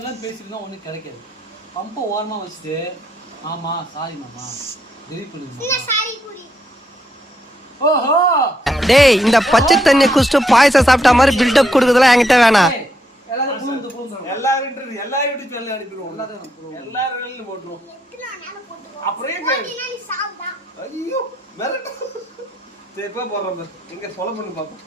எல்லாம் பேசிட்டு ஒன்றும் கிடைக்காது. பம்பை ஓரமா வச்சுட்டு ஆமா சாரி மாமா டெலிட் பண்ணிடுமா. ஓஹோ டேய் இந்த பச்சை தண்ணி குடிச்சிட்டு பாயசம் சாப்பிட்ட மாதிரி பில்டப் கொடுக்குறதுலாம் என்கிட்ட வேணாம். எல்லாரும் போட்டுருவோம். ஐயோ சரிப்பா போடுறோம். எங்க சொல்ல பண்ணு பாப்போம்.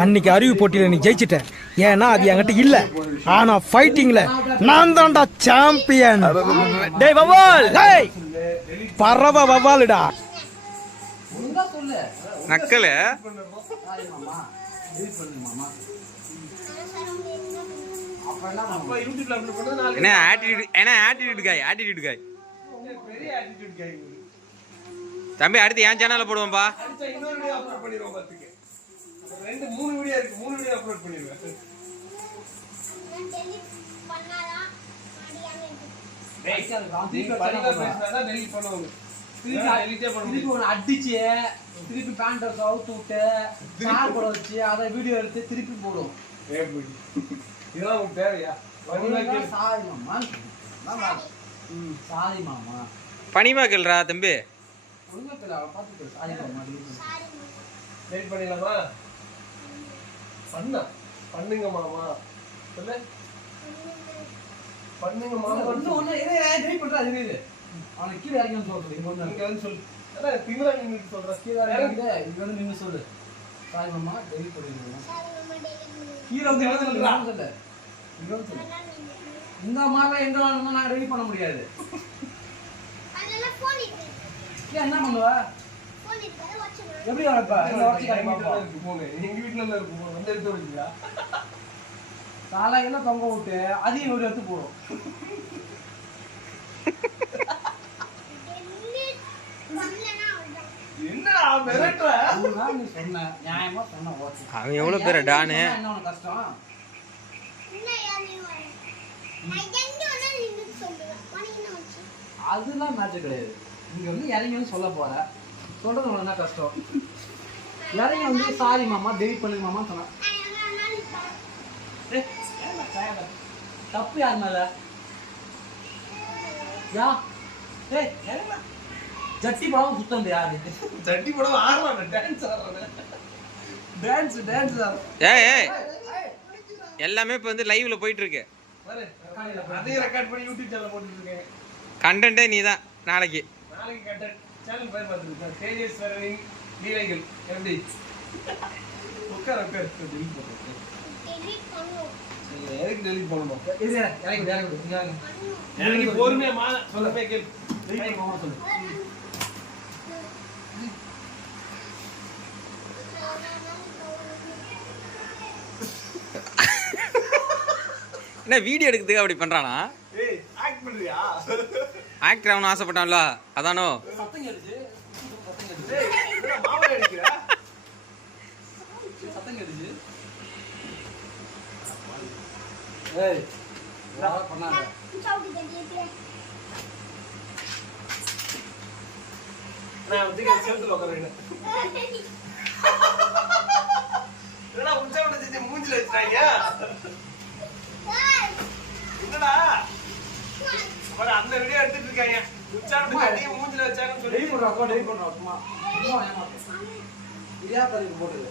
அன்னைக்கு அறிவு போட்டியில நீ ஜெயிச்சிட்ட. ஏன்னா அது என்கிட்ட இல்ல. ஆனா ஃபைட்டிங்ல நான் தான்டா சாம்பியன். டேய் வவால், டேய் பரவ வவால்டா. நக்கல என்ன ஆட்டிடியூட் காய் தம்பி. அடுத்து என் சேனல்ல போடுவோம்பா. அடிச்சு திருப்பி பேண்ட் அவுத்து விட்டு சார் கூட வச்சு அதை வீடியோ எடுத்து திருப்பி போடுவோம். இதெல்லாம் தேவையா? சாரி மாமா சாரி மாமா பணிமா கேள்றா தம்பி. பண்ணிடலாமா? பண்ணுங்க மாமா சொல்லு. பண்ணுங்க மாமா. அவனுக்கு கீழே இறங்கி சொல்றது. இங்க வந்து சொல்லு. திமிரா நின்று சொல்ற. கீழே இறங்கிட்டு இங்க வந்து நின்று சொல்லு. சாரி மாமா டெலிட் பண்ணிடுவோம். கீழே வந்து சொல்லு. இந்த மாதிரி எங்க வேணும்னா நான் ரெடி பண்ண முடியாது. என்ன பண்ணுவ? எப்படி வரப்ப? எங்க வீட்டுல இருக்கு வந்து எடுத்து வைங்களா? தலையில தொங்க விட்டு அதையும் ஒரு எடுத்து போடும். அவன் எவ்வளவு பேர் டானு. கஷ்டம் அதெல்லாம் மேட்ச் கிடையாது. இங்க வந்து இறங்கி வந்து சொல்ல போற சொல்றது உனக்கு என்ன கஷ்டம்? இறங்கி வந்து சாரி மாமா டெலிட் பண்ணுங்க மாமா சொன்ன தப்பு யார் மேல? யா ஜட்டி படம் சுத்தம் யாரு? ஜட்டி படம் ஆடுறானே, டான்ஸ் ஆடுறானே. டான்ஸ் ஏய் எல்லாமே இப்போ வந்து லைவ்ல போயிட்டு இருக்கு. அதையும் ரெக்கார்ட் பண்ணி யூடியூப் சேனல்ல போட்டுட்டு இருக்கேன். கண்டென்ட்டே நீதான் நாளைக்கு கண்டென்ட் சேனல் பேர் பார்த்துருக்கேன். தேஜேஸ்வரனின் லீலைகள். எப்படி உட்கார டெலிட் பண்ணுறேன். எதுக்கு டெலிட் பண்ணணும்? எனக்கு பொறுமையா சொல்லவே கேள். சொல்லு என்ன வீடியோ எடுக்கிறதுக்கு அப்படி பண்றானா? ஏய் ஆக்ட் பண்றியா? ஆக்டர் அவனும் ஆசைப்பட்டான்ல அதானோ. சத்தம் கேட்டுச்சு. ஏய் என்ன மாவா அடிக்குறா? சத்தம் கேட்டுச்சு. ஏய் வா பண்ணாத. நான் வந்து செல்ல உட்கார்றேன். என்னடா உச்சவட்ட செஞ்சு மூஞ்சில வச்சாங்க? என்னடா அவர அந்த வீடியோ எடுத்துட்டு இருக்காங்க. உச்சவட்ட செஞ்சு மூஞ்சில வச்சாங்கன்னு சொல்லி டெலிட் பண்றா. சும்மா சும்மா ஏமாத்து. இடியா தள்ளி போடுது.